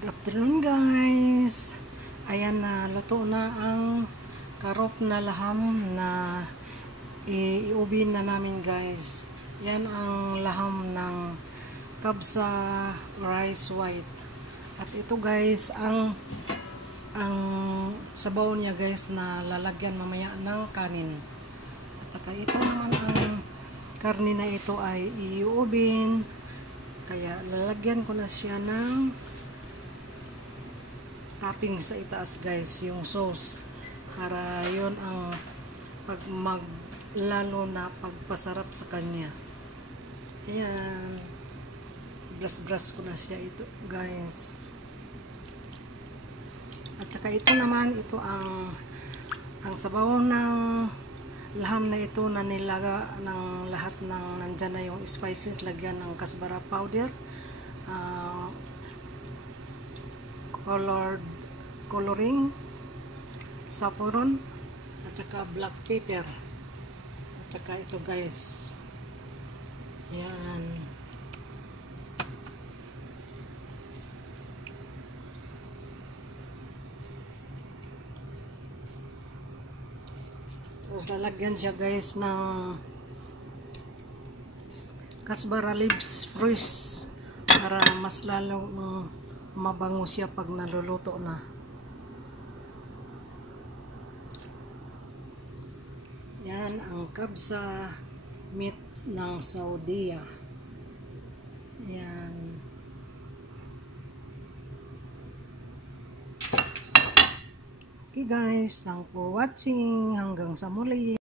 Good afternoon guys. Ayan na, luto na ang karop na laham na iubin na namin guys. Yan ang laham ng kabsa rice white. At ito guys ang sabaw niya guys na lalagyan mamaya ng kanin. At saka ito naman ang karni na ito ay iubin. Kaya lalagyan ko na siya ng topping sa itaas guys, yung sauce, para yun ang lalo na pagpasarap sa kanya. Ayan, brush ko na siya ito guys. At saka ito naman, ito ang sabaw ng laham na ito na nilaga ng lahat ng nandyan na yung spices, lagyan ng kasbara powder, coloring, saffron, at saka black pepper. At saka ito guys. Yan. Tapos lalagyan siya guys ng kasbara leaves fresh para mas lalong mabango siya pag naluluto na. Yan ang kabsa meat ng Saudi. Yan. Okay guys, thanks for watching. Hanggang sa muli.